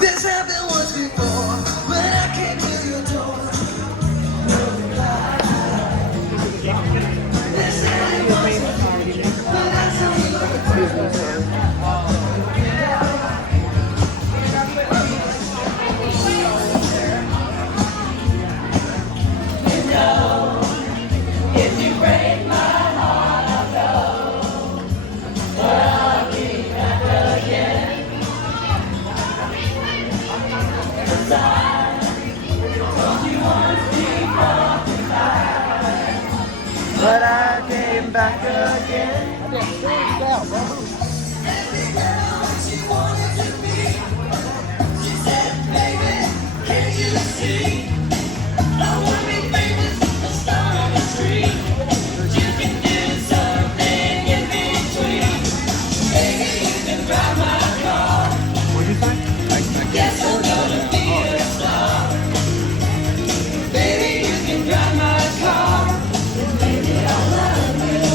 This happened once before when I came to your door. No reply. This happened once before, but that's how you look. You know, if you break my heart, I'll go, but I'll be back again. But I came back again. Every girl she wanted to be. She said, baby, can you see? I want to be famous, a star on the street. You can do something in between. Baby, you can drive my car. What did you say? Guess I'm gonna be a star. Baby, you can drive my car. Baby, I love you.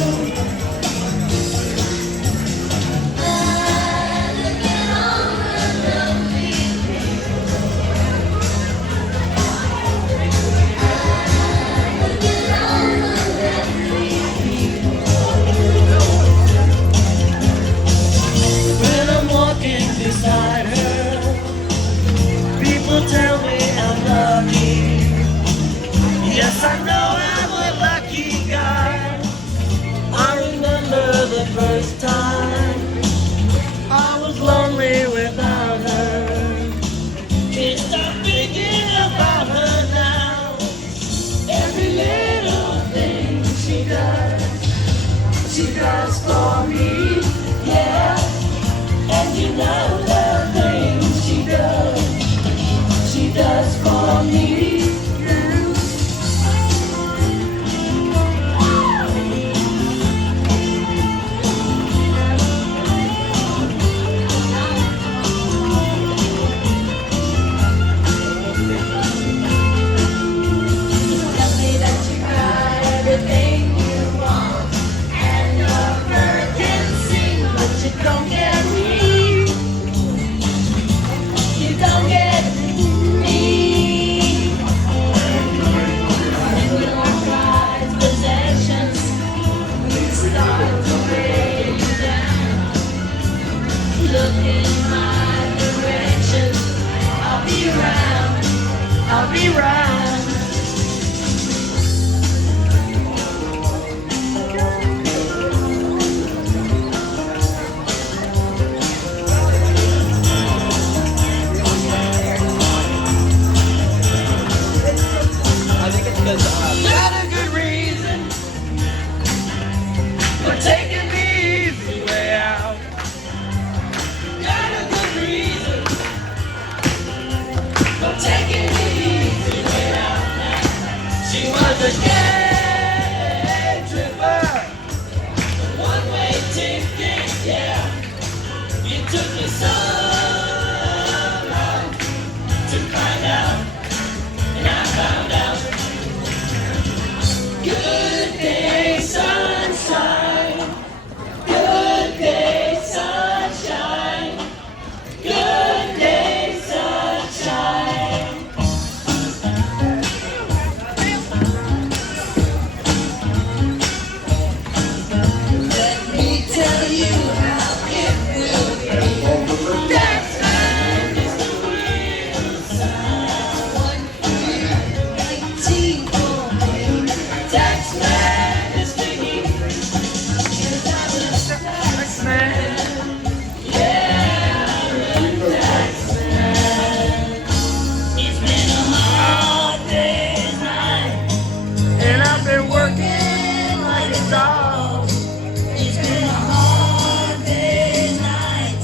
I'm looking over the field. I'm looking over the field. When I'm walking beside her, people tell me I'm lucky. Yes, I know I'm a lucky guy. I remember the first time I was lonely without her. Can't stop thinking about her now. Every little thing she does for me, yeah. And you know the things she does for me. I'll be round. I think it's because not a good reason for taking the easy way out. Not a good reason for taking the easy way out. She was a day tripper, one-way ticket, yeah. You took me so long to find out, and I found out. Good day, sunshine. Good day, sunshine. Good day, sunshine. Let me tell you how it will be. That's fine, it's the real sign. 1, 3, 19 for me. Tax man is thinking. Tax man. Yeah, I'm a tax man. It's been a hard day's night, and I've been working like a dog. It's been a hard day's night.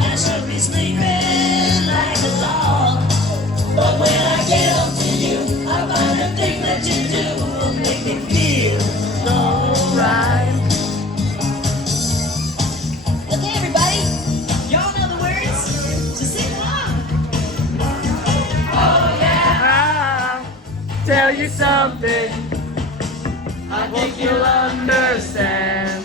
I should be sleeping like a dog. But when I get up to you, I find the thing that you do will make me feel so right. Okay, everybody, y'all know the words, so sing along. Oh yeah, I'll tell you something. I think you'll understand.